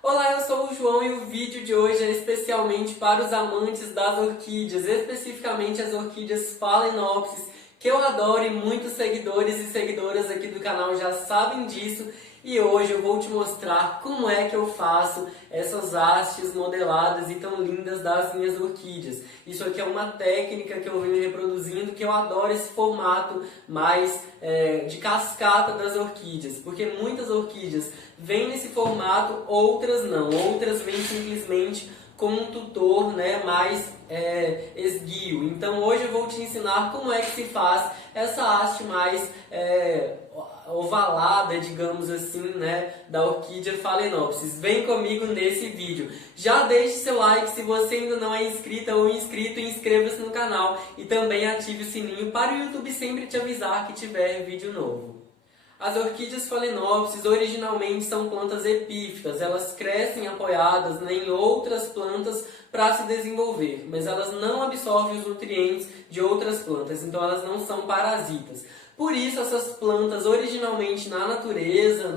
Olá, eu sou o João e o vídeo de hoje é especialmente para os amantes das orquídeas, especificamente as orquídeas Phalaenopsis, que eu adoro e muitos seguidores e seguidoras aqui do canal já sabem disso. E hoje eu vou te mostrar como é que eu faço essas hastes modeladas e tão lindas das minhas orquídeas. Isso aqui é uma técnica que eu venho reproduzindo, que eu adoro esse formato mais de cascata das orquídeas, porque muitas orquídeas vêm nesse formato, outras não. Outras vêm simplesmente com um tutor, mais esguio. Então hoje eu vou te ensinar como é que se faz essa haste mais ovalada, digamos assim, da orquídea Phalaenopsis. Vem comigo nesse vídeo. Já deixe seu like se você ainda não é inscrita ou inscrito, inscreva-se no canal e também ative o sininho para o YouTube sempre te avisar que tiver vídeo novo. As orquídeas Phalaenopsis originalmente são plantas epífitas, elas crescem apoiadas em outras plantas para se desenvolver, mas elas não absorvem os nutrientes de outras plantas, então elas não são parasitas. Por isso essas plantas originalmente na natureza,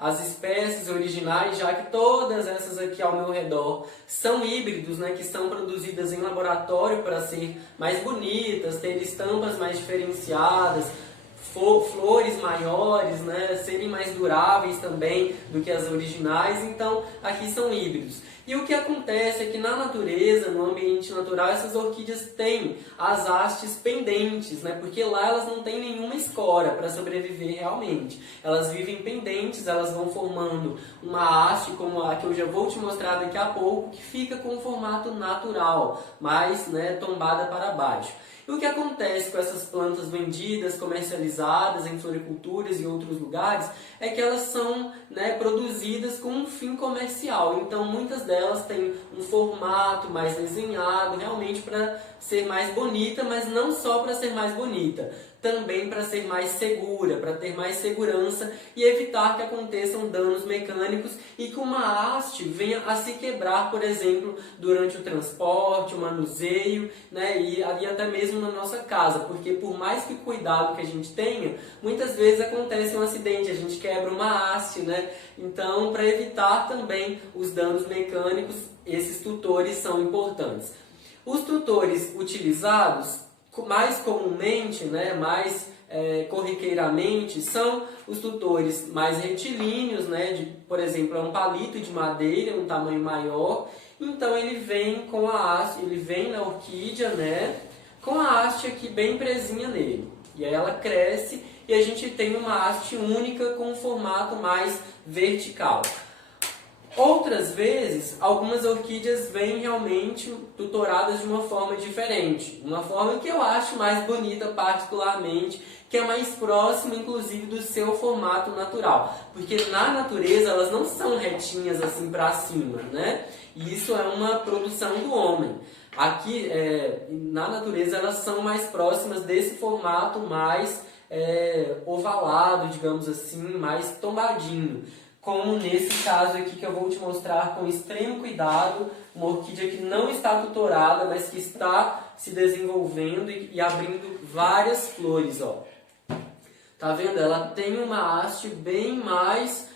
as espécies originais, já que todas essas aqui ao meu redor são híbridos, que são produzidas em laboratório para ser mais bonitas, ter estampas mais diferenciadas, flores maiores, serem mais duráveis também do que as originais, então aqui são híbridos. E o que acontece é que na natureza, no ambiente natural, essas orquídeas têm as hastes pendentes, porque lá elas não têm nenhuma escora para sobreviver realmente. Elas vivem pendentes, elas vão formando uma haste como a que eu já vou te mostrar daqui a pouco, que fica com um formato natural, mais tombada para baixo. E o que acontece com essas plantas vendidas, comercializadas em floriculturas e outros lugares, é que elas são produzidas com um fim comercial. Então muitas delas têm um formato mais desenhado, realmente para ser mais bonita, mas não só para ser mais bonita, também para ser mais segura, para ter mais segurança e evitar que aconteçam danos mecânicos e que uma haste venha a se quebrar, por exemplo, durante o transporte, o manuseio, e até mesmo na nossa casa, porque por mais que cuidado que a gente tenha, muitas vezes acontece um acidente, a gente quebra uma haste, Então, para evitar também os danos mecânicos, esses tutores são importantes. Os tutores utilizados mais comumente, mais corriqueiramente, são os tutores mais retilíneos, por exemplo, é um palito de madeira, um tamanho maior. Então ele vem com a haste, ele vem na orquídea, com a haste aqui bem presinha nele. E aí ela cresce e a gente tem uma haste única com um formato mais vertical. Outras vezes, algumas orquídeas vêm realmente tutoradas de uma forma diferente. Uma forma que eu acho mais bonita particularmente, que é mais próxima inclusive do seu formato natural. Porque na natureza elas não são retinhas assim para cima, E isso é uma produção do homem. Aqui, na natureza, elas são mais próximas desse formato mais ovalado, digamos assim, mais tombadinho. Como nesse caso aqui que eu vou te mostrar com extremo cuidado, uma orquídea que não está tutorada, mas que está se desenvolvendo e abrindo várias flores, ó. Tá vendo? Ela tem uma haste bem mais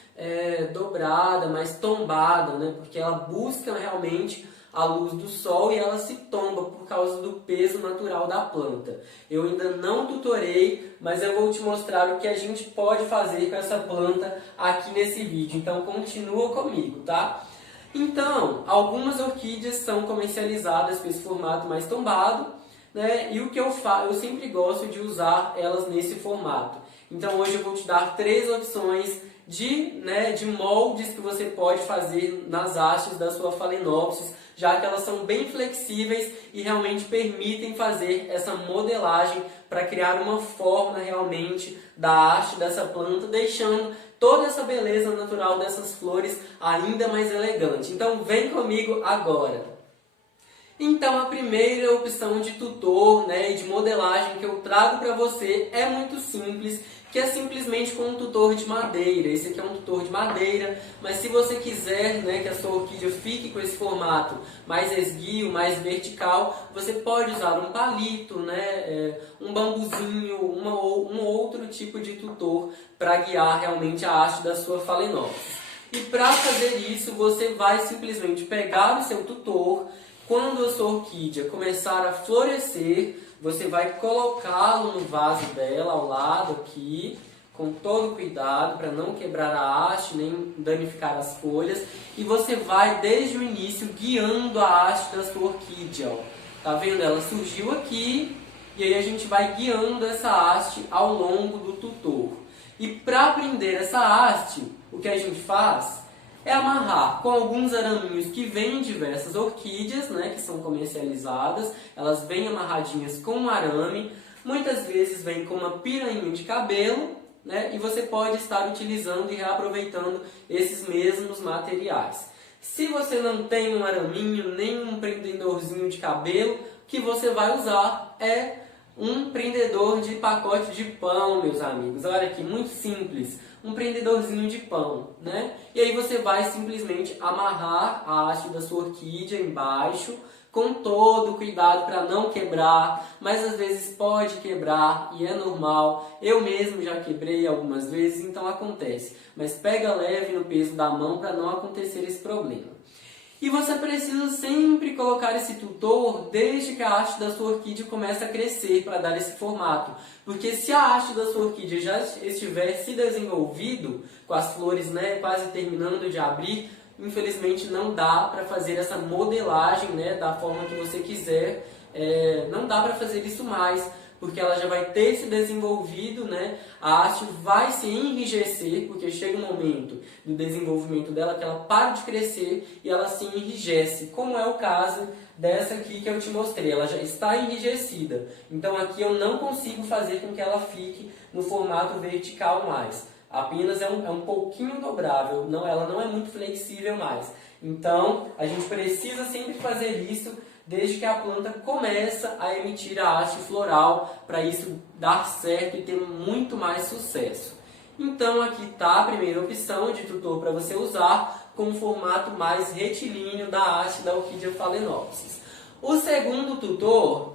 dobrada, mais tombada, porque ela busca realmente a luz do sol e ela se tomba por causa do peso natural da planta. Eu ainda não tutorei, mas eu vou te mostrar o que a gente pode fazer com essa planta aqui nesse vídeo. Então continua comigo, tá? Então, algumas orquídeas são comercializadas com esse formato mais tombado, E o que eu faço, eu sempre gosto de usar elas nesse formato. Então hoje eu vou te dar 3 opções de moldes que você pode fazer nas hastes da sua Phalaenopsis, já que elas são bem flexíveis e realmente permitem fazer essa modelagem para criar uma forma realmente da haste dessa planta, deixando toda essa beleza natural dessas flores ainda mais elegante. Então vem comigo agora! Então a primeira opção de tutor e de modelagem que eu trago para você é muito simples, que é simplesmente com um tutor de madeira. Esse aqui é um tutor de madeira, mas se você quiser que a sua orquídea fique com esse formato mais esguio, mais vertical, você pode usar um palito, um bambuzinho, um outro tipo de tutor para guiar realmente a haste da sua Phalaenopsis. E para fazer isso, você vai simplesmente pegar o seu tutor. Quando a sua orquídea começar a florescer, você vai colocá-lo no vaso dela, ao lado aqui, com todo cuidado para não quebrar a haste, nem danificar as folhas. E você vai, desde o início, guiando a haste da sua orquídea. Ó. Tá vendo? Ela surgiu aqui, e aí a gente vai guiando essa haste ao longo do tutor. E para prender essa haste, o que a gente faz é amarrar com alguns araminhos que vêm em diversas orquídeas, né, que são comercializadas. Elas vêm amarradinhas com um arame, muitas vezes vêm com uma pirainha de cabelo, né, e você pode estar utilizando e reaproveitando esses mesmos materiais. Se você não tem um araminho, nem um prendedorzinho de cabelo, o que você vai usar é um prendedor de pacote de pão, meus amigos. Olha aqui, muito simples. Um prendedorzinho de pão, né? E aí você vai simplesmente amarrar a haste da sua orquídea embaixo, com todo cuidado para não quebrar, mas às vezes pode quebrar e é normal. Eu mesmo já quebrei algumas vezes, então acontece. Mas pega leve no peso da mão para não acontecer esse problema. E você precisa sempre colocar esse tutor desde que a haste da sua orquídea comece a crescer para dar esse formato. Porque se a haste da sua orquídea já estiver se desenvolvido, com as flores, né, quase terminando de abrir, infelizmente não dá para fazer essa modelagem, né, da forma que você quiser. Não dá para fazer isso mais, porque ela já vai ter se desenvolvido, né? A haste vai se enrijecer, porque chega um momento do desenvolvimento dela que ela para de crescer e ela se enrijece, como é o caso dessa aqui que eu te mostrei. Ela já está enrijecida, então aqui eu não consigo fazer com que ela fique no formato vertical mais. Apenas é um pouquinho dobrável, ela não é muito flexível mais. Então a gente precisa sempre fazer isso desde que a planta começa a emitir a haste floral, para isso dar certo e ter muito mais sucesso. Então aqui está a primeira opção de tutor para você usar, com um formato mais retilíneo da haste da orquídea Phalaenopsis. O segundo tutor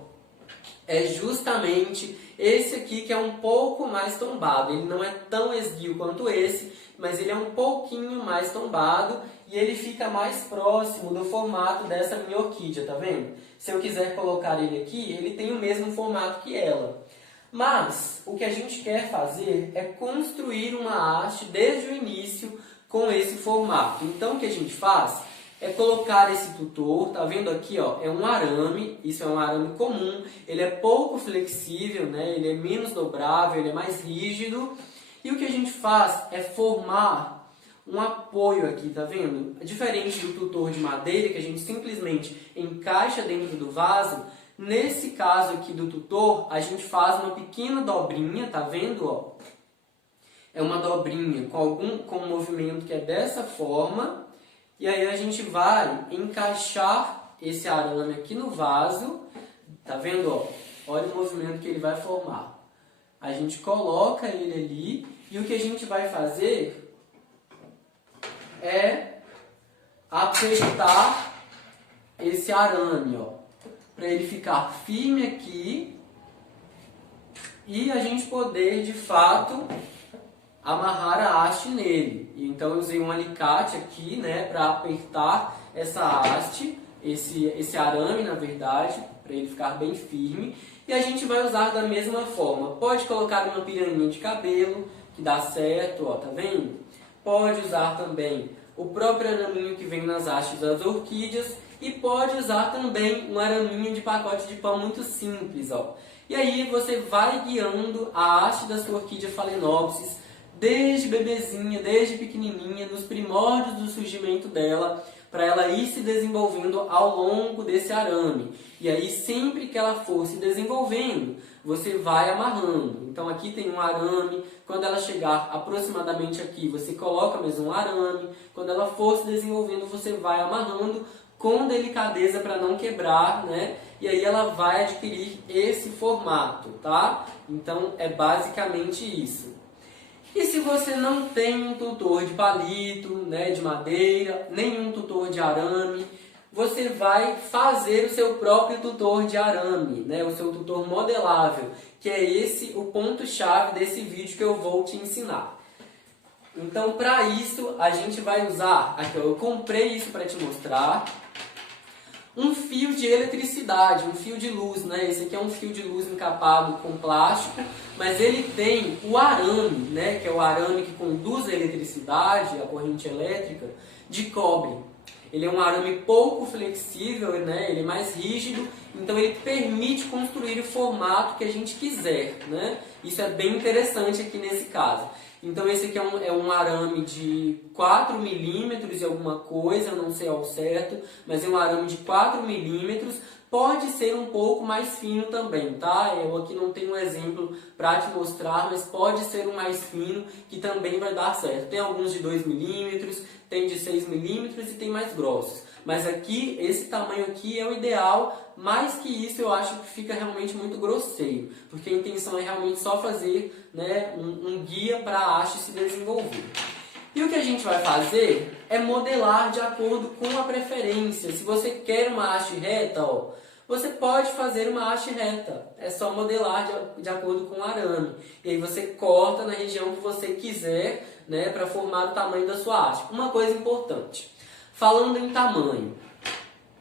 é justamente esse aqui, que é um pouco mais tombado. Ele não é tão esguio quanto esse, mas ele é um pouquinho mais tombado e ele fica mais próximo do formato dessa minha orquídea, tá vendo? Se eu quiser colocar ele aqui, ele tem o mesmo formato que ela. Mas o que a gente quer fazer é construir uma haste desde o início com esse formato. Então o que a gente faz é colocar esse tutor, tá vendo aqui, ó, é um arame, isso é um arame comum, ele é pouco flexível, né? Ele é menos dobrável, ele é mais rígido. E o que a gente faz é formar um apoio aqui, tá vendo? Diferente do tutor de madeira, que a gente simplesmente encaixa dentro do vaso, nesse caso aqui do tutor, a gente faz uma pequena dobrinha, tá vendo, ó? É uma dobrinha com um movimento que é dessa forma, e aí a gente vai encaixar esse arame aqui no vaso, tá vendo, ó? Olha o movimento que ele vai formar. A gente coloca ele ali, e o que a gente vai fazer é apertar esse arame, ó, para ele ficar firme aqui e a gente poder, de fato, amarrar a haste nele. Então eu usei um alicate aqui, né, para apertar essa haste, esse arame, na verdade, para ele ficar bem firme. E a gente vai usar da mesma forma. Pode colocar uma piraninha de cabelo, que dá certo, ó, tá vendo? Pode usar também o próprio araminho que vem nas hastes das orquídeas e pode usar também um araminho de pacote de pão muito simples, ó. E aí você vai guiando a haste da sua orquídea Phalaenopsis desde bebezinha, desde pequenininha, nos primórdios do surgimento dela, para ela ir se desenvolvendo ao longo desse arame. E aí, sempre que ela for se desenvolvendo, você vai amarrando. Então aqui tem um arame, quando ela chegar aproximadamente aqui, você coloca mais um arame. Quando ela for se desenvolvendo, você vai amarrando com delicadeza para não quebrar, né? E aí ela vai adquirir esse formato, tá? Então é basicamente isso. E se você não tem um tutor de palito, né, de madeira, nenhum tutor de arame, você vai fazer o seu próprio tutor de arame, né, o seu tutor modelável, que é esse o ponto-chave desse vídeo que eu vou te ensinar. Então, para isso, a gente vai usar, aqui ó, eu comprei isso para te mostrar, um fio de eletricidade, um fio de luz, né? Esse aqui é um fio de luz encapado com plástico, mas ele tem o arame, né? Que é o arame que conduz a eletricidade, a corrente elétrica, de cobre. Ele é um arame pouco flexível, né? Ele é mais rígido, então ele permite construir o formato que a gente quiser, né? Isso é bem interessante aqui nesse caso. Então esse aqui é um arame de 4 milímetros e alguma coisa, não sei ao certo, mas é um arame de 4 milímetros, pode ser um pouco mais fino também, tá? Eu aqui não tenho um exemplo para te mostrar, mas pode ser um mais fino que também vai dar certo. Tem alguns de 2 milímetros, tem de 6 milímetros e tem mais grossos. Mas aqui, esse tamanho aqui é o ideal, mais que isso eu acho que fica realmente muito grosseiro, porque a intenção é realmente só fazer, né, um guia para a haste se desenvolver. E o que a gente vai fazer é modelar de acordo com a preferência. Se você quer uma haste reta, ó, você pode fazer uma haste reta, é só modelar de acordo com o arame. E aí você corta na região que você quiser, né, para formar o tamanho da sua haste. Uma coisa importante, falando em tamanho,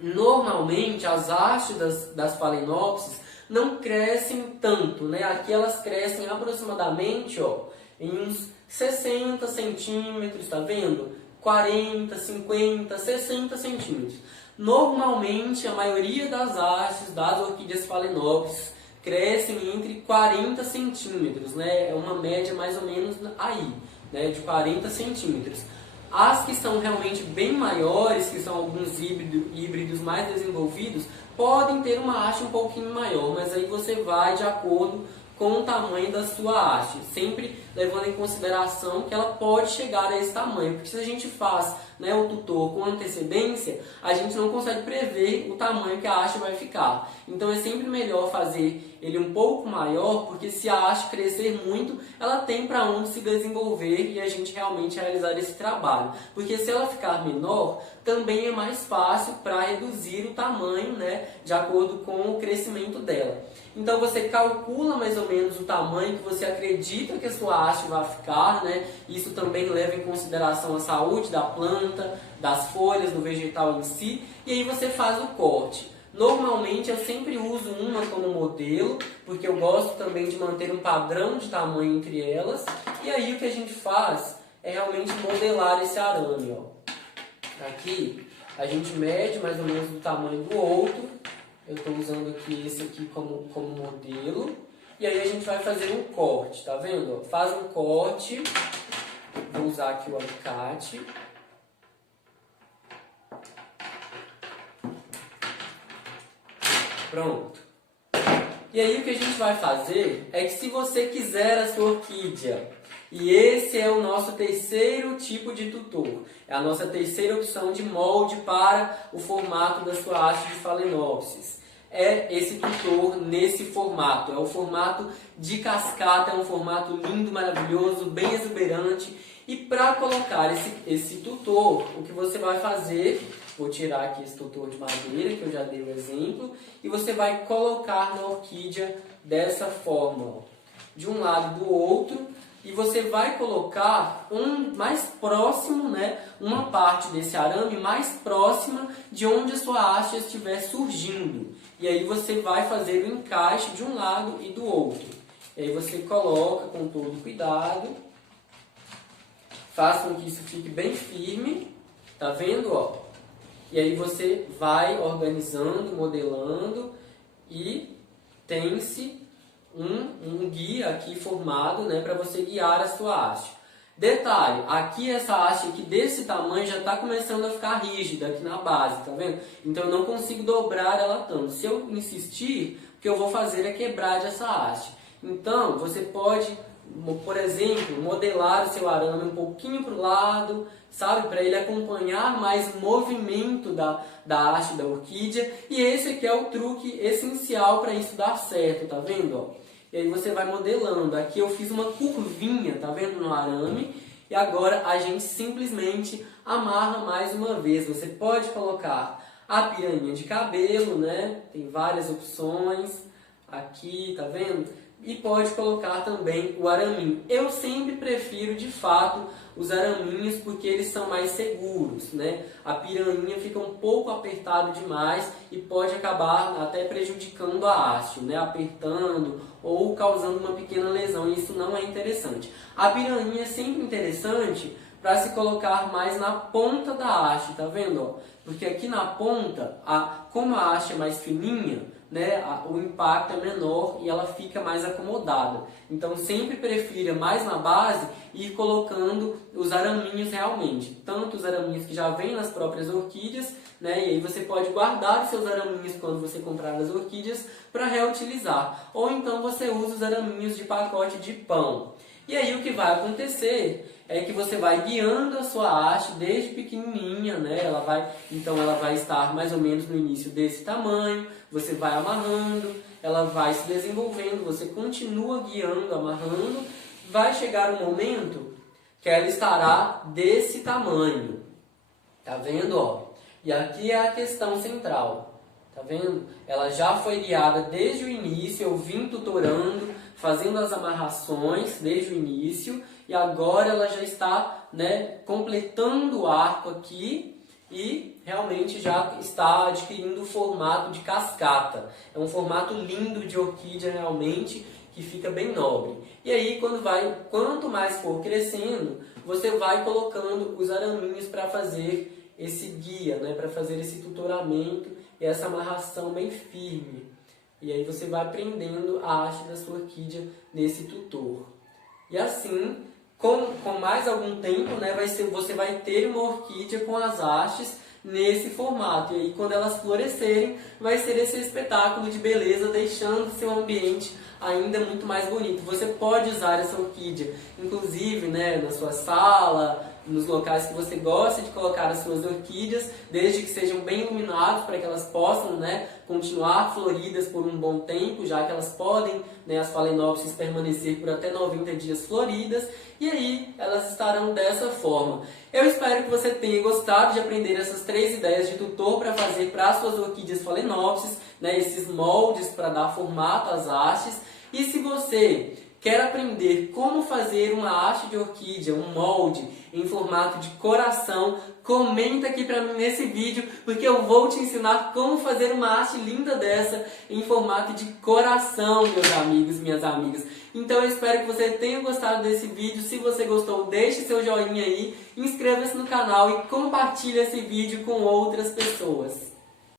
normalmente as hastes das Phalaenopsis não crescem tanto, né? Aqui elas crescem aproximadamente, ó, em uns 60 centímetros, tá vendo? 40, 50, 60 centímetros. Normalmente a maioria das hastes das orquídeas Phalaenopsis crescem entre 40 centímetros, né? É uma média mais ou menos aí, né? De 40 centímetros. As que são realmente bem maiores, que são alguns híbridos mais desenvolvidos, podem ter uma haste um pouquinho maior, mas aí você vai de acordo com o tamanho da sua haste, sempre levando em consideração que ela pode chegar a esse tamanho, porque se a gente faz, né, o tutor com antecedência, a gente não consegue prever o tamanho que a haste vai ficar. Então é sempre melhor fazer ele um pouco maior, porque se a haste crescer muito, ela tem para onde se desenvolver e a gente realmente realizar esse trabalho. Porque se ela ficar menor, também é mais fácil para reduzir o tamanho, né, de acordo com o crescimento dela. Então você calcula mais ou menos o tamanho que você acredita que a sua haste vai ficar, né? Isso também leva em consideração a saúde da planta, das folhas, do vegetal em si, e aí você faz o corte. Normalmente eu sempre uso uma como modelo, porque eu gosto também de manter um padrão de tamanho entre elas. E aí o que a gente faz é realmente modelar esse arame, ó. Aqui a gente mede mais ou menos o tamanho do outro. Eu estou usando aqui esse aqui como modelo. E aí a gente vai fazer um corte, tá vendo? Faz um corte. Vou usar aqui o alicate. Pronto. E aí o que a gente vai fazer é que se você quiser a sua orquídea, e esse é o nosso terceiro tipo de tutor, é a nossa terceira opção de molde para o formato da sua haste de Phalaenopsis. É esse tutor nesse formato, é o formato de cascata, é um formato lindo, maravilhoso, bem exuberante. E para colocar esse tutor, o que você vai fazer, vou tirar aqui esse tutor de madeira, que eu já dei o exemplo, e você vai colocar na orquídea dessa forma, ó, de um lado e do outro, e você vai colocar mais próximo, né, uma parte desse arame mais próxima de onde a sua haste estiver surgindo. E aí você vai fazer o encaixe de um lado e do outro. E aí você coloca com todo cuidado. Faça com que isso fique bem firme. Tá vendo, ó? E aí você vai organizando, modelando e tem-se um guia aqui formado, né, para você guiar a sua haste. Detalhe, aqui essa haste aqui desse tamanho já está começando a ficar rígida aqui na base, tá vendo? Então eu não consigo dobrar ela tanto. Se eu insistir, o que eu vou fazer é quebrar essa haste. Então você pode, por exemplo, modelar o seu arame um pouquinho para o lado, sabe? Para ele acompanhar mais o movimento da haste da orquídea. E esse aqui é o truque essencial para isso dar certo, tá vendo? Ó? E aí você vai modelando. Aqui eu fiz uma curvinha, tá vendo, no arame. E agora a gente simplesmente amarra mais uma vez. Você pode colocar a pirainha de cabelo, né? Tem várias opções. Aqui, tá vendo? e pode colocar também o araminho. Eu sempre prefiro, de fato, os araminhos porque eles são mais seguros, né? A piranha fica um pouco apertado demais e pode acabar até prejudicando a haste, né? Apertando ou causando uma pequena lesão, e isso não é interessante. A piranha é sempre interessante para se colocar mais na ponta da haste, tá vendo? Ó? Porque aqui na ponta, como a haste é mais fininha, né, o impacto é menor e ela fica mais acomodada. Então sempre prefira mais na base ir colocando os araminhos realmente. Tanto os araminhos que já vêm nas próprias orquídeas, né, e aí você pode guardar os seus araminhos quando você comprar as orquídeas para reutilizar. Ou então você usa os araminhos de pacote de pão. E aí o que vai acontecer é que você vai guiando a sua haste desde pequenininha, né? Então ela vai estar mais ou menos no início desse tamanho, você vai amarrando, ela vai se desenvolvendo, você continua guiando, amarrando, vai chegar um momento que ela estará desse tamanho, tá vendo, ó? E aqui é a questão central, tá vendo? Ela já foi guiada desde o início, eu vim tutorando, fazendo as amarrações desde o início, e agora ela já está, né, completando o arco aqui e realmente já está adquirindo o formato de cascata. É um formato lindo de orquídea realmente, que fica bem nobre. E aí quanto mais for crescendo, você vai colocando os araminhos para fazer esse guia, né, para fazer esse tutoramento e essa amarração bem firme. E aí você vai prendendo a haste da sua orquídea nesse tutor. E assim, com mais algum tempo, né, você vai ter uma orquídea com as hastes nesse formato. E aí quando elas florescerem, vai ser esse espetáculo de beleza, deixando seu ambiente ainda muito mais bonito. Você pode usar essa orquídea, inclusive, né, na sua sala, nos locais que você gosta de colocar as suas orquídeas, desde que sejam bem iluminados para que elas possam, né, continuar floridas por um bom tempo, já que elas podem, né, as Phalaenopsis permanecer por até 90 dias floridas, e aí elas estarão dessa forma. Eu espero que você tenha gostado de aprender essas 3 ideias de tutor para fazer para as suas orquídeas Phalaenopsis, né, esses moldes para dar formato às hastes. E se você quer aprender como fazer uma haste de orquídea, um molde em formato de coração, comenta aqui pra mim nesse vídeo, porque eu vou te ensinar como fazer uma haste linda dessa em formato de coração, meus amigos, minhas amigas. Então eu espero que você tenha gostado desse vídeo. Se você gostou, deixe seu joinha aí, inscreva-se no canal e compartilhe esse vídeo com outras pessoas.